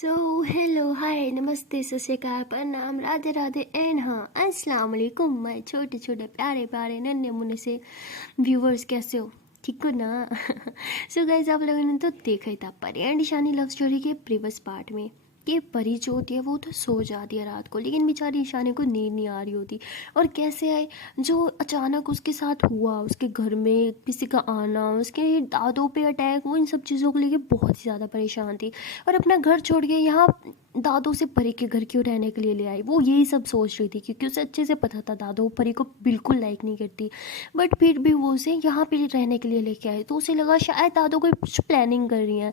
So hello hi नमस्ते सत श्री अकाल प्रणाम राधे राधे एंड हाँ अस्सलाम वालेकुम। मैं छोटे छोटे प्यारे प्यारे नन्हे मुन्ने से व्यूवर्स, कैसे हो? ठीक हो ना? सो गाइस, आप लोगों ने तो देखा ही था परी एंड ईशानी लव स्टोरी के प्रीवियस पार्ट में कि परी जो होती है वो तो सो जाती है रात को, लेकिन बेचारी ईशानी को नींद नहीं आ रही होती। और कैसे है जो अचानक उसके साथ हुआ, उसके घर में किसी का आना, उसके दादों पे अटैक, वो इन सब चीज़ों को लेके बहुत ही ज़्यादा परेशान थी। और अपना घर छोड़ के यहाँ दादों से परी के घर क्यों रहने के लिए ले आई, वो यही सब सोच रही थी, क्योंकि उसे अच्छे से पता था दादो परी को बिल्कुल लाइक नहीं करती। बट फिर भी वो उसे यहाँ पे रहने के लिए लेके आए, तो उसे लगा शायद दादो कोई कुछ प्लानिंग कर रही है।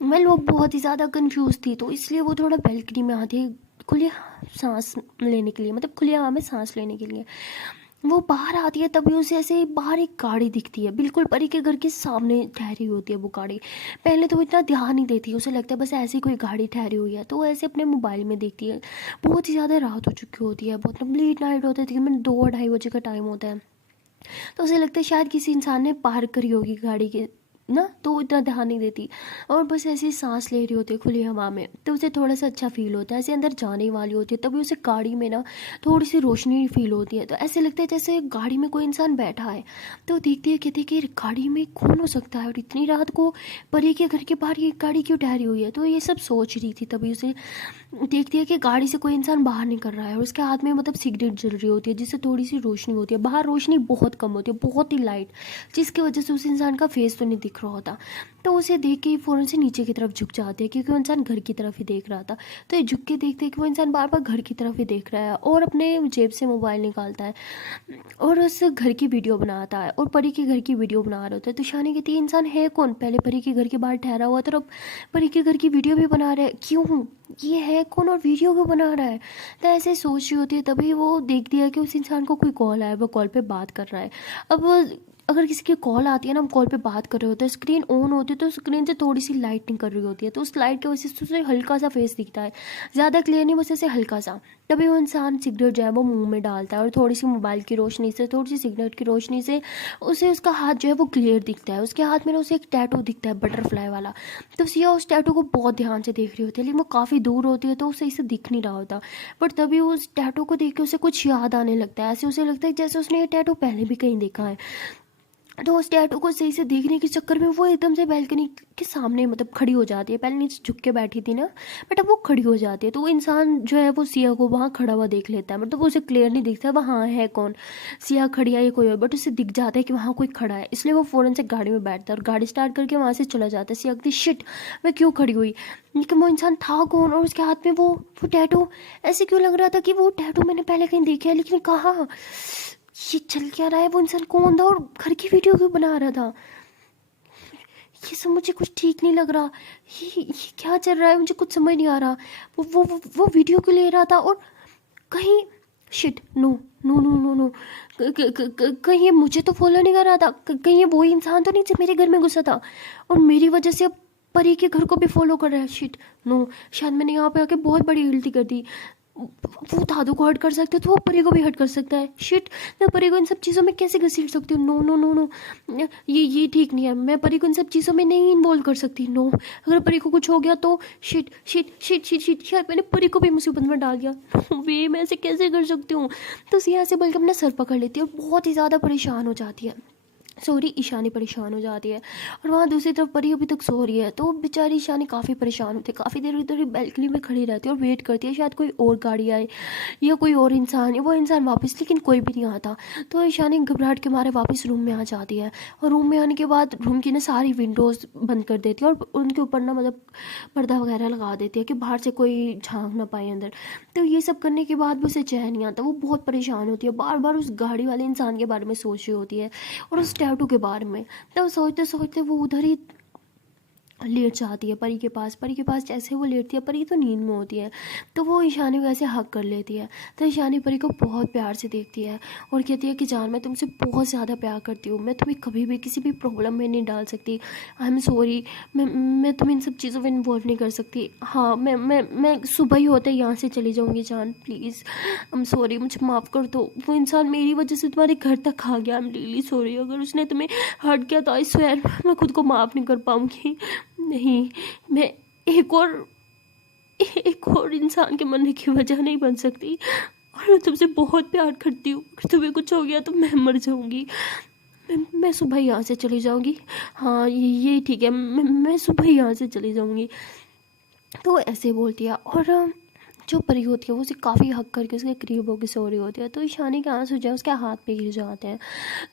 वो बहुत ही ज़्यादा कंफ्यूज थी, तो इसलिए वो थोड़ा बैल्कनी में आती है खुली सांस लेने के लिए, मतलब खुली हवा में सांस लेने के लिए। वो बाहर आती है, तभी उसे ऐसे बाहर एक गाड़ी दिखती है, बिल्कुल परी के घर के सामने ठहरी होती है वो गाड़ी। पहले तो वो इतना ध्यान नहीं देती, उसे लगता है बस ऐसी कोई गाड़ी ठहरी हुई है, तो वो ऐसे अपने मोबाइल में देखती है। बहुत ही ज़्यादा रात हो चुकी होती है, बहुत लेट नाइट होता है, तकरीबन 2-2:30 बजे का टाइम होता है। तो उसे लगता है शायद किसी इंसान ने पार्क करी होगी गाड़ी के ना, तो इतना ध्यान नहीं देती और बस ऐसे ही सांस ले रही होती है खुली हवा में। तो उसे थोड़ा सा अच्छा फील होता है, ऐसे अंदर जाने वाली होती है, तभी उसे गाड़ी में ना थोड़ी सी रोशनी फील होती है, तो ऐसे लगता है जैसे गाड़ी में कोई इंसान बैठा है। तो देखती है, कहती है कि गाड़ी में कौन हो सकता है और इतनी रात को परी के घर के बाहर ये गाड़ी क्यों ठहरी हुई है। तो ये सब सोच रही थी, तभी उसे देखती है कि गाड़ी से कोई इंसान बाहर निकल रहा है और उसके हाथ में मतलब सिगरेट जल रही होती है, जिससे थोड़ी सी रोशनी होती है। बाहर रोशनी बहुत कम होती है, बहुत ही लाइट, जिसकी वजह से उस इंसान का फेस तो नहीं दिख रहा होता। तो उसे देख के फ़ौरन से नीचे की तरफ झुक जाते हैं, क्योंकि वो इंसान घर की तरफ ही देख रहा था। तो ये झुक के देखते हैं कि वो इंसान बार बार घर की तरफ ही देख रहा है और अपने जेब से मोबाइल निकालता है और उस घर की वीडियो बनाता है और परी के घर की वीडियो बना रहा होता है। तो शानी कहती है इंसान है कौन, पहले परी के घर के बाहर ठहरा हुआ था और अब परी के घर की वीडियो भी बना रहा है, क्यों, ये है कौन और वीडियो क्यों बना रहा है। तो ऐसे सोच रही होती है, तभी वो देखती है कि उस इंसान को कोई कॉल आया, वो कॉल पे बात कर रहा है। अब अगर किसी की कॉल आती है ना, हम कॉल पे बात कर रहे होते हैं, स्क्रीन ऑन होती है, तो स्क्रीन से थोड़ी सी लाइटिंग कर रही होती है, तो उस लाइट की वजह से उसे हल्का सा फेस दिखता है, ज़्यादा क्लियर नहीं, बस ऐसे हल्का सा। तभी वो इंसान सिगरेट जो है वो मुंह में डालता है और थोड़ी सी मोबाइल की रोशनी से, थोड़ी सी सिगरेट की रोशनी से उसे उसका हाथ जो है वो क्लियर दिखता है। उसके हाथ में ना उसे एक टैटू दिखता है बटरफ्लाई वाला। तो सिया उस टैटू को बहुत ध्यान से देख रही होती है, लेकिन वो काफ़ी दूर होती है तो उसे इसे दिख नहीं रहा होता। बट तभी उस टैटू को देख के उसे कुछ याद आने लगता है, ऐसे उसे लगता है जैसे उसने ये टैटू पहले भी कहीं देखा है। तो उस टैटू को सही से देखने के चक्कर में वो एकदम से बैल्कनी के सामने मतलब खड़ी हो जाती है। पहले नीचे झुक के बैठी थी ना, बट अब वो खड़ी हो जाती है। तो वो इंसान जो है वो सिया को वहाँ खड़ा हुआ देख लेता है, मतलब उसे क्लियर नहीं दिखता है वहाँ है कौन, सिया खड़ी है या कोई और, बट उसे दिख जाता है कि वहाँ कोई खड़ा है। इसलिए वो फ़ौरन से गाड़ी में बैठता है और गाड़ी स्टार्ट करके वहाँ से चला जाता है। सिया कहती शिट, मैं क्यों खड़ी हुई, लेकिन वो इंसान था कौन और उसके हाथ में वो टैटू ऐसे क्यों लग रहा था कि वो टैटू मैंने पहले कहीं देखा है, लेकिन कहाँ, ये चल क्या रहा है, वो इंसान कौन था और घर की वीडियो क्यों बना रहा था, ये सब मुझे कुछ ठीक नहीं लग रहा। ये क्या चल रहा है, मुझे कुछ समझ नहीं आ रहा। वो वीडियो क्यों ले रहा था और कहीं shit, no no no no no, कहीं ये मुझे तो फॉलो नहीं कर रहा था, कहीं ये वही इंसान तो नहीं जो मेरे घर में घुसा था और मेरी वजह से अब परी के घर को भी फॉलो कर रहा है। शिट नो, शायद मैंने यहाँ पे आके बहुत बड़ी गलती कर दी। वो दादू को हर्ट कर सकते तो वो परी को भी हर्ट कर सकता है। शिट, मैं परी को इन सब चीज़ों में कैसे घसीट सकती हूँ, नो नो नो नो, ये ठीक नहीं है, मैं परी को इन सब चीज़ों में नहीं इन्वॉल्व कर सकती। नो, अगर परी को कुछ हो गया तो shit shit shit shit shit, शायद मैंने परी को भी मुसीबत में डाल दिया। वे मैं ऐसे कैसे कर सकती हूँ। तो सिया से बल्कि अपना सर पकड़ लेती है और बहुत ही ज़्यादा परेशान हो जाती है। सॉरी, ईशानी परेशान हो जाती है और वहाँ दूसरी तरफ परी अभी तक सो रही है। तो बेचारी ईशानी काफ़ी परेशान होती है, काफ़ी देर इधर बैल्कनी में खड़ी रहती है और वेट करती है शायद कोई और गाड़ी आए या कोई और इंसान है, वो इंसान वापस, लेकिन कोई भी नहीं आता। तो ईशानी घबराहट के मारे वापस रूम में आ जाती है और रूम में आने के बाद रूम की ना सारी विंडोज़ बंद कर देती है और उनके ऊपर ना मतलब पर्दा वगैरह लगा देती है कि बाहर से कोई झांक ना पाए अंदर। तो ये सब करने के बाद भी उसे चैन नहीं आता, वो बहुत परेशान होती है, बार बार उस गाड़ी वाले इंसान के बारे में सोच रही होती है और उस टैटू के बारे में। तब सोचते सोचते वो उधर ही लेट जाती है परी के पास। परी के पास जैसे वो लेटती है, परी तो नींद में होती है, तो वो ईशानी को ऐसे हक कर लेती है। तो ईशानी परी को बहुत प्यार से देखती है और कहती है कि जान, मैं तुमसे बहुत ज़्यादा प्यार करती हूँ, मैं तुम्हें कभी भी किसी भी प्रॉब्लम में नहीं डाल सकती, आई एम सॉरी, मैं तुम्हें इन सब चीज़ों में इन्वॉल्व नहीं कर सकती। हाँ, मैं सुबह ही होते यहाँ से चली जाऊँगी जान, प्लीज़ आई एम सॉरी, मुझे माफ़ कर दो, वो इंसान मेरी वजह से तुम्हारे घर तक आ गया, आई एम रियली सॉरी, अगर उसने तुम्हें हर्ट किया तो आई स्वेयर मैं खुद को माफ़ नहीं कर पाऊँगी। नहीं, मैं एक और एक और इंसान के मरने की वजह नहीं बन सकती। और मैं तुमसे बहुत प्यार करती हूँ, अगर तुम्हें कुछ हो गया तो मैं मर जाऊँगी। मैं सुबह ही यहाँ से चली जाऊँगी। हाँ ये ठीक है, मैं सुबह ही यहाँ से चली जाऊँगी। तो ऐसे बोलती है। और जो परी होती है वो उसे काफ़ी हक करके उसके करीब होकर सो रही होती है। तो ईशानी के आंसू जो है उसके हाथ पे गिर जाते हैं।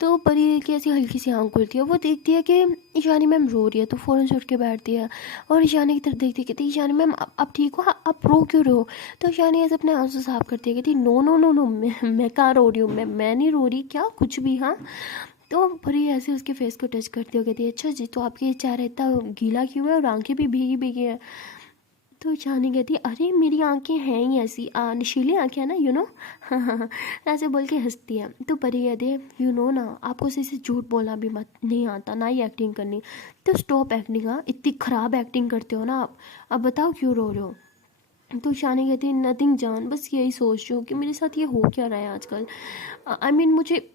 तो परी की ऐसी हल्की सी आँख खुलती है, वो देखती है कि ईशानी मैम रो रही है, तो फ़ौरन से उठ के बैठती है और ईशानी की तरफ देखती है, कहती है ईशानी मैम आप ठीक हो, आप रो क्यों रहे हो? तो ईशानी ऐसे अपने आंसू साफ करती है, कहती नो नो नो नो, मैं कहाँ रो रही हूँ, मैं नहीं रो रही, क्या कुछ भी। हाँ। तो परी ऐसे उसके फेस को टच करती हो, कहती है अच्छा जी, तो आपके चेहरा इतना गीला क्यों है और आंखें भी भीगी भीगी हैं? तो ईशानी कहती अरे मेरी आंखें हैं ही ऐसी नशीली आंखें हैं ना, यू नो। ऐसे बोल के हंसती है। तो परी कहती है यू नो ना, आपको से झूठ बोलना भी मत नहीं आता, ना ही एक्टिंग करनी। तो स्टॉप एक्टिंग। हाँ, इतनी ख़राब एक्टिंग करते हो ना आप। अब बताओ क्यों रो रहे हो? तो ईशानी कहती है नथिंग जान, बस यही सोच रही हूँ कि मेरे साथ ये हो क्या रहा है आजकल। आई मीन मुझे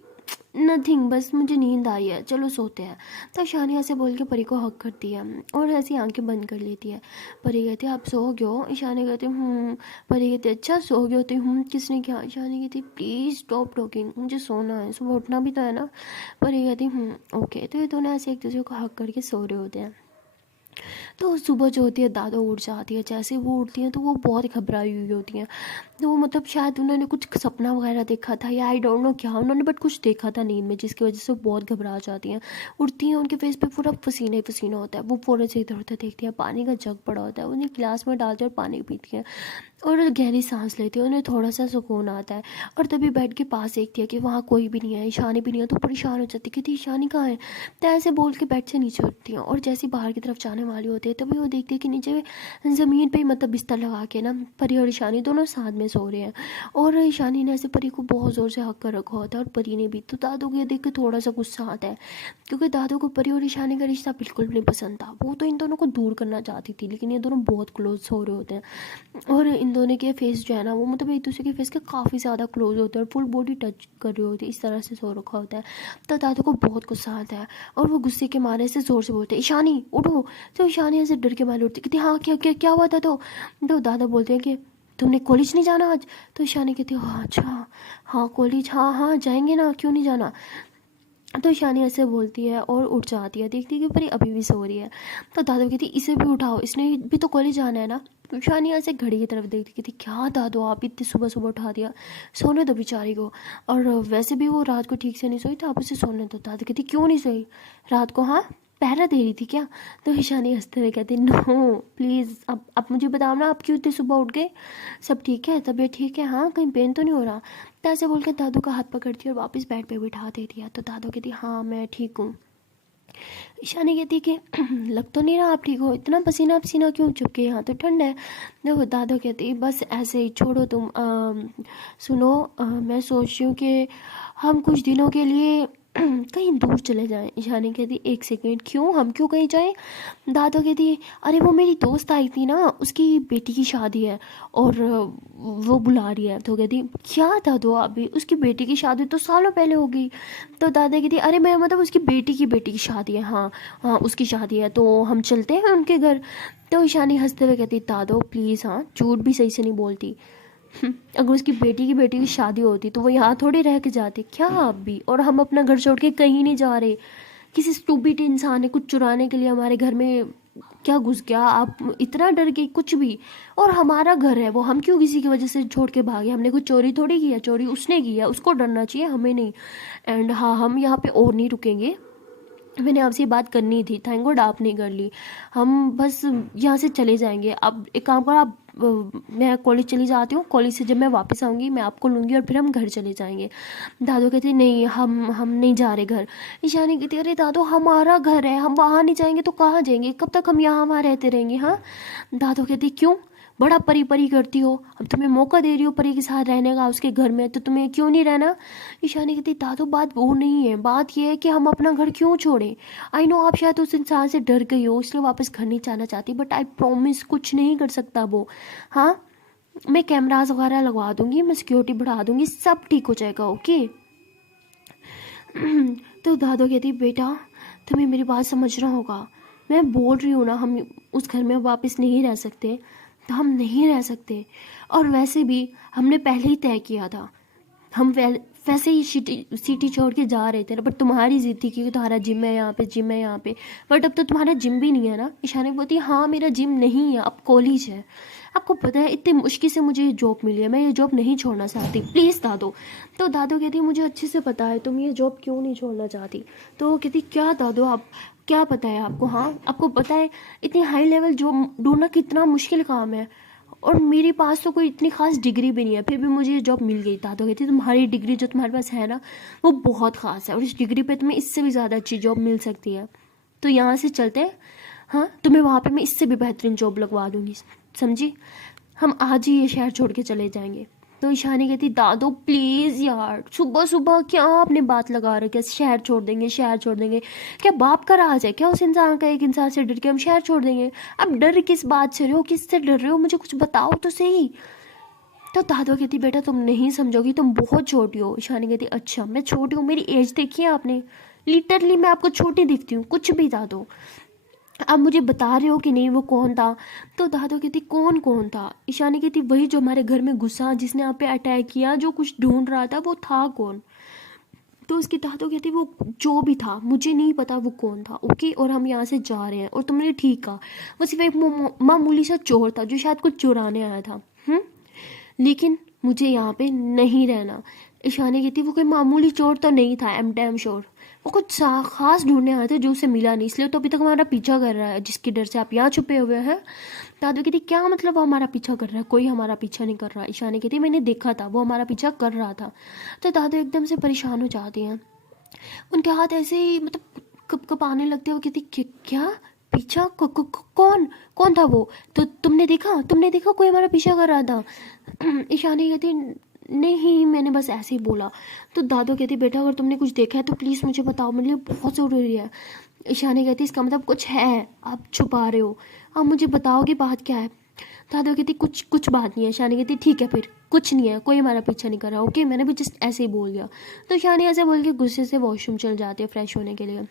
नथिंग, बस मुझे नींद आई है, चलो सोते हैं। तो ईशानी ऐसे बोल के परी को हक करती है और ऐसी आंखें बंद कर लेती है। परी कहती है आप सो गए हो? ईशानी कहती परी कहती है अच्छा सो गए होते? किसने क्या? ईशानी कहती प्लीज़ स्टॉप टॉकिंग, मुझे सोना है, सुबह उठना भी तो है ना। परी कहती ओके। तो ये दोनों ऐसे एक दूसरे को हक करके सो रहे होते हैं। तो सुबह जो होती है दादा उठ जाती है, जैसे वो उठती हैं तो वो बहुत घबराई हुई होती हैं। तो वो मतलब शायद उन्होंने कुछ सपना वगैरह देखा था या आई डोंट नो क्या उन्होंने, बट कुछ देखा था नींद में जिसकी वजह से वो बहुत घबरा जाती हैं। उठती हैं, उनके फेस पे पूरा पसीना ही पसीना होता है। वो फ़ौरन से इधर उधर देखती हैं, पानी का जग पड़ा होता है, उन्हें गिलास में डालते और पानी पीती हैं और गहरी सांस लेती है, उन्हें थोड़ा सा सुकून आता है। और तभी बेड के पास देखती है कि वहाँ कोई भी नहीं है, ईशानी भी नहीं है। तो परेशान हो जाती है कि ईशानी कहाँ है। तो ऐसे बोल के बेड से नीचे उठती हैं और जैसे बाहर की तरफ जाने वाली होती है तभी वो देखती है कि नीचे ज़मीन पे ही मतलब बिस्तर लगा के ना परी और ईशानी दोनों साथ में सो रहे हैं। और ईशानी ने ऐसे परी को बहुत ज़ोर से हक कर रखा होता है और परी ने भी। तो दादू को ये देख के थोड़ा सा गुस्सा आता है, क्योंकि दादू को परी और ईशानी का रिश्ता बिल्कुल भी नहीं पसंद था। वो तो इन दोनों को दूर करना चाहती थी, लेकिन ये दोनों बहुत क्लोज हो रहे होते हैं। और इन दोनों के फेस जो है ना वो मतलब एक दूसरे के फेस के काफ़ी ज़्यादा क्लोज होते हैं और फुल बॉडी टच कर रही होती है, इस तरह से सो रखा होता है। तो दादू को बहुत गुस्सा आता है और वो गुस्से के मारे से ज़ोर से बोलते हैं ईशानी उठो। तो ईशानी ऐसे डर के मारे उठती, कहती हाँ क्या क्या क्या हुआ था? तो दादा बोलते हैं कि तुमने कॉलेज नहीं जाना आज? तो ईशानी कहती है हाँ अच्छा हाँ कॉलेज, हाँ हाँ जाएंगे ना, क्यों नहीं जाना। तो ईशानी ऐसे बोलती है और उठ जाती है, देखती है कि परी अभी भी सो रही है। तो दादू कहती इसे भी उठाओ, इसने भी तो कॉलेज जाना है ना। तो ईशानी ऐसे घड़ी की तरफ देखती, कहती क्या दादू आप इतनी सुबह सुबह उठा दिया, सोने दो बेचारी को। और वैसे भी वो रात को ठीक से नहीं सोई, तो आप उसे सोने दो। दादू कहती क्यों नहीं सोई रात को? हाँ पहरा दे रही थी क्या? तो ईशानी हंसते हुए कहती नो प्लीज़, अब मुझे बताओ ना आप क्यों इतनी सुबह उठ गए? सब ठीक है, तबीयत ठीक है? हाँ कहीं पेन तो नहीं हो रहा? तो ऐसे बोल के दादू का हाथ पकड़ती है और वापस बेड पे बिठा देती है। तो दादू कहती हाँ मैं ठीक हूँ। ईशानी कहती कि लग तो नहीं रहा आप ठीक हो, इतना पसीना पसीना क्यों? चुपके यहाँ तो ठंड है। देखो दादू कहती बस ऐसे ही छोड़ो तुम। सुनो मैं सोच रही हूँ कि हम कुछ दिनों के लिए कहीं दूर चले जाएं। ईशानी कहती एक सेकेंड, क्यों? हम क्यों कहीं जाएं? दादू कहती अरे वो मेरी दोस्त आई थी ना, उसकी बेटी की शादी है और वो बुला रही है। तो कहती क्या दादू अभी उसकी बेटी की शादी तो सालों पहले हो गई। तो दादा कहती अरे मैं मतलब उसकी बेटी की शादी है, हाँ हाँ उसकी शादी है, तो हम चलते हैं उनके घर। तो ईशानी हंसते हुए कहती दादो प्लीज़, हाँ झूठ भी सही से नहीं बोलती। अगर उसकी बेटी की शादी होती तो वो यहाँ थोड़ी रह के जाती क्या आप भी? और हम अपना घर छोड़ के कहीं नहीं जा रहे, किसी स्टूपिड इंसान ने कुछ चुराने के लिए हमारे घर में क्या घुस गया, आप इतना डर गई कुछ भी? और हमारा घर है वो, हम क्यों किसी की वजह से छोड़ के भागे? हमने कुछ चोरी थोड़ी की है, चोरी उसने की है, उसको डरना चाहिए हमें नहीं। एंड हाँ हम यहाँ पे और नहीं रुकेंगे, मैंने आपसे ये बात करनी थी, थैंक गॉड आपने कर ली। हम बस यहाँ से चले जाएंगे। अब एक काम करो आप मैं कॉलेज चली जाती हूँ, कॉलेज से जब मैं वापस आऊँगी मैं आपको लूँगी और फिर हम घर चले जाएंगे। दादू कहते नहीं हम नहीं जा रहे घर। ईशानी कहती अरे दादू हमारा घर है, हम वहाँ नहीं जाएंगे तो कहाँ जाएंगे? कब तक हम यहाँ वहाँ रहते रहेंगे? हाँ। दादू कहती क्यों बड़ा परी परी करती हो? अब तुम्हें मौका दे रही हो परी के साथ रहने का उसके घर में, तो तुम्हें क्यों नहीं रहना? ईशानी कहती दादू बात वो नहीं है, बात ये है कि हम अपना घर क्यों छोड़ें। आई नो आप शायद उस इंसान से डर गई हो इसलिए वापस घर नहीं जाना चाहती, बट आई प्रॉमिस कुछ नहीं कर सकता वो। हाँ मैं कैमराज वगैरह लगवा दूंगी, मैं सिक्योरिटी बढ़ा दूंगी, सब ठीक हो जाएगा ओके। तो दादू कहती बेटा तुम्हें मेरी बात समझना होगा, मैं बोल रही हूँ ना हम उस घर में वापस नहीं रह सकते। तो हम नहीं रह सकते। और वैसे भी हमने पहले ही तय किया था, हम वैसे ही सिटी छोड़ के जा रहे थे ना, बट तुम्हारी जिद थी कि तुम्हारा जिम है यहाँ पे, जिम है यहाँ पे। बट अब तो तुम्हारा जिम भी नहीं है ना। ईशानी बोलती है हाँ मेरा जिम नहीं है, अब कॉलेज है। आपको पता है इतनी मुश्किल से मुझे ये जॉब मिली है, मैं ये जॉब नहीं छोड़ना चाहती, प्लीज़ दादू। तो दादू कहती मुझे अच्छे से पता है तुम ये जॉब क्यों नहीं छोड़ना चाहती। तो वो कहती क्या दादू, आप क्या पता है आपको? हाँ आपको पता है इतनी हाई लेवल जॉब ढूंढना कितना मुश्किल काम है, और मेरे पास तो कोई इतनी खास डिग्री भी नहीं है, फिर भी मुझे ये जॉब मिल गई। दादू कहती तुम्हारी डिग्री जो तुम्हारे पास है ना वो बहुत खास है, और इस डिग्री पे तुम्हें इससे भी ज़्यादा अच्छी जॉब मिल सकती है। तो यहाँ से चलते हैं, हाँ तुम्हें वहाँ पे मैं इससे भी बेहतरीन जॉब लगवा दूँगी, समझी? हम आज ही ये शहर छोड़ के चले जाएंगे। तो ईशानी कहती दादू प्लीज़ यार, सुबह सुबह क्या आपने बात लगा रखी है, शहर छोड़ देंगे, शहर छोड़ देंगे। क्या बाप का राज है क्या उस इंसान का, एक इंसान से डर के हम शहर छोड़ देंगे? अब डर किस बात से रहे हो, किससे डर रहे हो, मुझे कुछ बताओ तो सही। तो दादू कहती बेटा तुम नहीं समझोगी, तुम बहुत छोटी हो। ईशानी कहती अच्छा मैं छोटी हूँ, मेरी एज देखी है आपने, लिटरली मैं आपको छोटी दिखती हूँ कुछ भी। दादू आप मुझे बता रहे हो कि नहीं वो कौन था? तो दादू कहती कौन कौन था? ईशानी कहती वही जो हमारे घर में घुसा, जिसने आप पे अटैक किया, जो कुछ ढूंढ रहा था, वो था कौन? तो उसकी दादू कहती वो जो भी था मुझे नहीं पता वो कौन था, ओके, और हम यहाँ से जा रहे हैं। और तुमने ठीक कहा, वो सिर्फ एक मामूली सा चोर था जो शायद कुछ चुराने आया था। लेकिन मुझे यहाँ पे नहीं रहना। ईशानी कहती वो कोई मामूली चोर तो नहीं था, एम डैम श्योर वो कुछ खास ढूंढने आए थे जो उसे मिला नहीं, इसलिए तो अभी तक हमारा पीछा कर रहा है, जिसके डर से आप यहाँ छुपे हुए हैं। दादू कहती क्या मतलब वो हमारा पीछा कर रहा है? कोई हमारा पीछा नहीं कर रहा। ईशानी कहती मैंने देखा था वो हमारा पीछा कर रहा था। तो दादू एकदम से परेशान हो जाती हैं, उनके हाथ ऐसे ही मतलब कप कप आने लगते हैं। वो कहती क्या पीछा? कौन कौन था वो? तो तुमने देखा कोई हमारा पीछा कर रहा था? ईशानी कहती नहीं मैंने बस ऐसे ही बोला। तो दादू कहती बेटा अगर तुमने कुछ देखा है तो प्लीज़ मुझे बताओ, मेरे लिए बहुत ज़रूरी है। ईशानी कहती इसका मतलब कुछ है, आप छुपा रहे हो, आप मुझे बताओ कि बात क्या है। दादू कहती कुछ बात नहीं है। ईशानी कहती ठीक है फिर कुछ नहीं है, कोई हमारा पीछा नहीं कर रहा, ओके मैंने भी जस्ट ऐसे ही बोल दिया। तो ईशानी ऐसे बोल के गुस्से से वॉशरूम चल जाती है फ्रेश होने के लिए।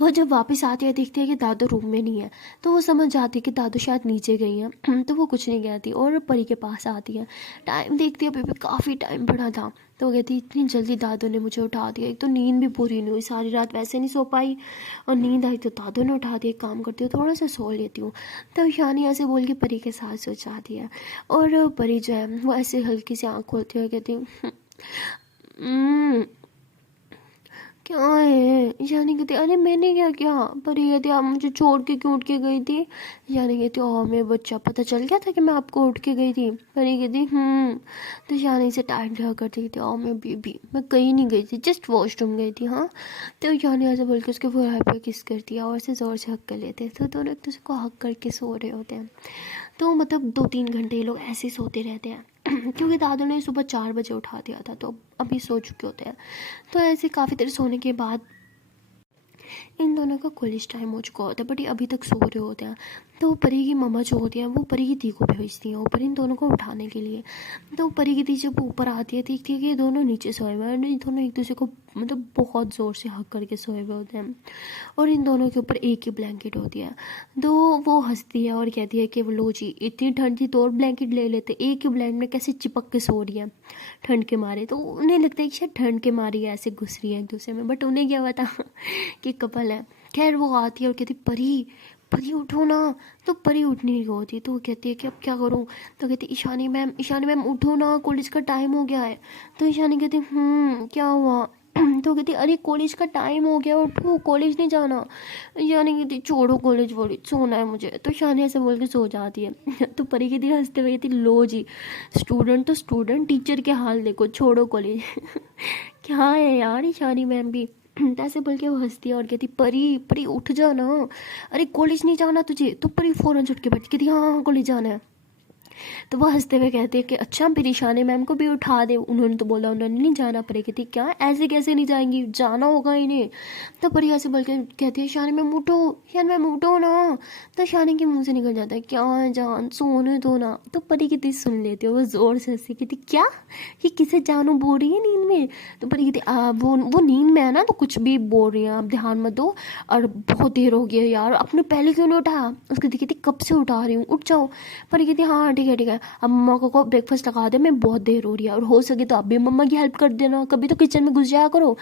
वो जब वापस आती है देखती है कि दादू रूम में नहीं है, तो वो समझ जाती है कि दादू शायद नीचे गई हैं। तो वो कुछ नहीं कहती और परी के पास आती है। टाइम देखती है, अभी भी काफ़ी टाइम पड़ा था। तो वो कहती इतनी जल्दी दादू ने मुझे उठा दिया, एक तो नींद भी पूरी नहीं हुई, सारी रात वैसे नहीं सो पाई, और नींद आई तो दादू ने उठा दिया। एक काम करती हूँ थोड़ा सा सो लेती हूँ। तो ईशानी ऐसे बोल के परी के साथ सो जाती है, और परी जो है वो ऐसे हल्की सी आँख खोलती हुई कहती क्या है? ईशानी कहती अरे मैंने क्या किया? पर ये कहती आप मुझे छोड़ के क्यों उठ के गई थी? ईशानी कहती ओ मैं बच्चा, पता चल गया था कि मैं आपको उठ के गई थी? पर ये कहती तो ईशानी से टाइट लगा करती थी ओ मैं बेबी, मैं कहीं नहीं गई थी, जस्ट वॉशरूम गई थी। हाँ तो ईशानी ऐसे बोल के उसके फोरहेड पर किस करती है और ऐसे ज़ोर से हक कर लेते हैं। तो दोनों एक दूसरे को हक करके सो रहे होते हैं। तो मतलब 2-3 घंटे ये लोग ऐसे ही सोते रहते हैं क्योंकि दादू ने सुबह 4 बजे उठा दिया था, तो अभी सो चुके होते हैं। तो ऐसे काफ़ी देर सोने के बाद इन दोनों का कॉलेज टाइम हो चुका होता है, बट ये अभी तक सो रहे होते हैं। तो परी की मम्मा जो होती है वो परी की दी को भेजती हैं ऊपर इन दोनों को उठाने के लिए। तो परी की दी जब ऊपर आती है देखती है कि ये दोनों नीचे सोए हुए हैं, ये दोनों एक दूसरे को मतलब बहुत ज़ोर से हक करके सोए हुए होते हैं, और इन दोनों के ऊपर एक ही ब्लैंकेट होती है। तो वो हंसती है और कहती है कि वो लो जी इतनी ठंड थी तो और ब्लैंकेट ले लेते, एक ही ब्लैंकेट में कैसे चिपक के सो रही है ठंड के मारे। तो उन्हें लगता है कि शायद ठंड के मारे ऐसे घुस रही है एक दूसरे में, बट उन्हें क्या पता कि कपल है। खैर वो आती है और कहती परी परी उठो ना। तो परी उठ नहीं होती, तो वो कहती है कि अब क्या करूँ? तो कहती ईशानी मैम उठो ना, कॉलेज का टाइम हो गया है। तो ईशानी कहती क्या हुआ? तो कहती अरे कॉलेज का टाइम हो गया, उठो कॉलेज नहीं जाना। ईशानी कहती छोड़ो कॉलेज वॉलेज, सोना है मुझे। तो ईशानी ऐसे बोल के सो जाती है। तो परी कहती हंसते हुए कहती लो जी स्टूडेंट तो स्टूडेंट, टीचर के हाल देखो, छोड़ो कॉलेज क्या है यार ईशानी मैम भी। ऐसे बोल के वो हंसती है और कहती परी परी उठ जाना, अरे कॉलेज नहीं जाना तुझे? तो परी फ़ौरन उठ के बैठी कहती हाँ हाँ कॉलेज जाना है। तो वो हंसते हुए कहते हैं कि अच्छा मेरी ईशानी मैम को भी उठा दे। उन्होंने तो बोला उन्होंने नहीं जाना। परी कहती क्या ऐसे कैसे नहीं जाएंगी, जाना होगा इन्हें। तो परी ऐसे बोल के कहती है ईशानी मैम उठो, ईशानी मैम उठो ना। तो ईशानी के मुंह से निकल जाता है क्या है जान सोने दो ना। तो परी कहती सुन लेती है, वो जोर से हंसी कहती क्या ये किसे जानू बोल रही है नींद में। तो परी कहती वो नींद में है ना तो कुछ भी बोल रही है, आप ध्यान मत दो। और बहुत देर हो गई है यार, अपने पहले क्यों नहीं उठाया। उसकी कहती कब से उठा रही हूँ, उठ जाओ। पर कहती हाँ ठीक है ठीक है, अब मम्मा को ब्रेकफास्ट लगा दे, मैं बहुत देर हो रही है, और हो सके तो आप भी मम्मा की हेल्प कर देना, कभी तो किचन में घुस जाया करो।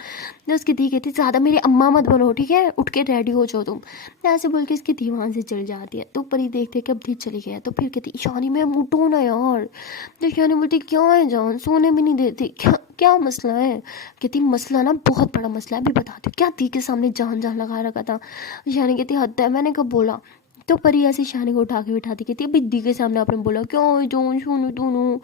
तो उसकी दी कहती ज़्यादा मेरी अम्मा मत बनो ठीक है, उठ के रेडी हो जाओ तुम। ऐसे बोल के इसकी धी वहाँ से चल जाती है। तो परी देखते कि अब धी चली गया। तो फिर कहती ईशानी मैम उठो ना यार। तो ईशानी बोलती क्या है जान, सोने भी नहीं देती, क्या क्या मसला है। कहती मसला ना बहुत बड़ा मसला है, अभी बताती हूँ। क्या धी के सामने जान जान लगा रखा था। ईशानी कहती हद है, मैंने कब बोला। तो परी ऐसे ईशानी को उठा के बिठाती कहती है बिद्दी के सामने आपने बोला क्यों जो सुनो दोनों।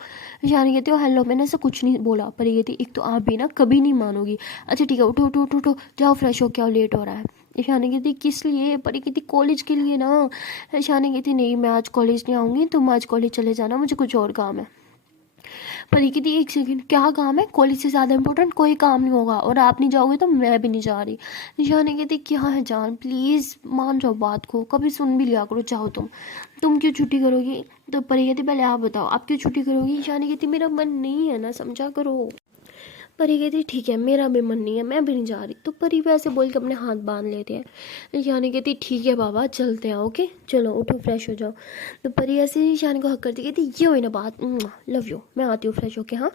ईशानी कहती हो हेलो, मैंने ऐसा कुछ नहीं बोला। परी कहती एक तो आप भी ना कभी नहीं मानोगी। अच्छा ठीक है उठो उठो उठो उठो, जाओ फ्रेश हो क्या लेट हो रहा है। ईशानी कहती किस लिए। परी कहती कॉलेज के लिए ना। ईशानी कहती नहीं मैं आज कॉलेज नहीं आऊँगी, तुम आज कॉलेज चले जाना, मुझे कुछ और काम है। परी कहती एक सेकंड क्या काम है, कॉलेज से ज़्यादा इंपॉर्टेंट कोई काम नहीं होगा, और आप नहीं जाओगे तो मैं भी नहीं जा रही। ईशानी कहती क्या है जान प्लीज़ मान जाओ बात को, कभी सुन भी लिया करो, चाहो तुम क्यों छुट्टी करोगी। तो परी कहती पहले आप बताओ आप क्यों छुट्टी करोगी। ईशानी कहती मेरा मन नहीं है ना, समझा करो। परी कहती ठीक है मेरा भी मन नहीं है, मैं भी नहीं जा रही। तो परी वैसे बोल के अपने हाथ बांध लेते हैं। ईशानी कहती ठीक है बाबा चलते हैं, ओके चलो उठो फ्रेश हो जाओ। तो परी ऐसे ईशानी को हक करती कहती ये हुई ना बात, लव यू, मैं आती हूँ फ्रेश होके हाँ।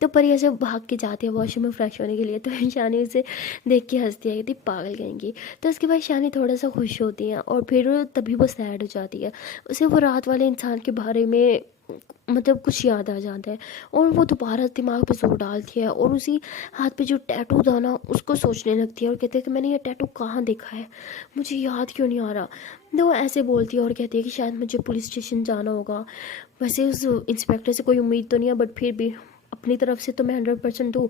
तो परी ऐसे भाग के जाती है वॉशरूम में फ्रेश होने के लिए। तो ईशानी उसे देख के हंसती है, कहती पागल कहेंगी। तो उसके बाद ईशानी थोड़ा सा खुश होती है, और फिर तभी वो सैड हो जाती है। उसे वो रात वाले इंसान के बारे में मतलब कुछ याद आ जाता है, और वो दोबारा दिमाग पे जोर डालती है, और उसी हाथ पे जो टैटू था ना उसको सोचने लगती है, और कहती है कि मैंने ये टैटू कहाँ देखा है, मुझे याद क्यों नहीं आ रहा। तो वो ऐसे बोलती है और कहती है कि शायद मुझे पुलिस स्टेशन जाना होगा। वैसे उस इंस्पेक्टर से कोई उम्मीद तो नहीं है, बट फिर भी अपनी तरफ से तो मैं 100% दूँ।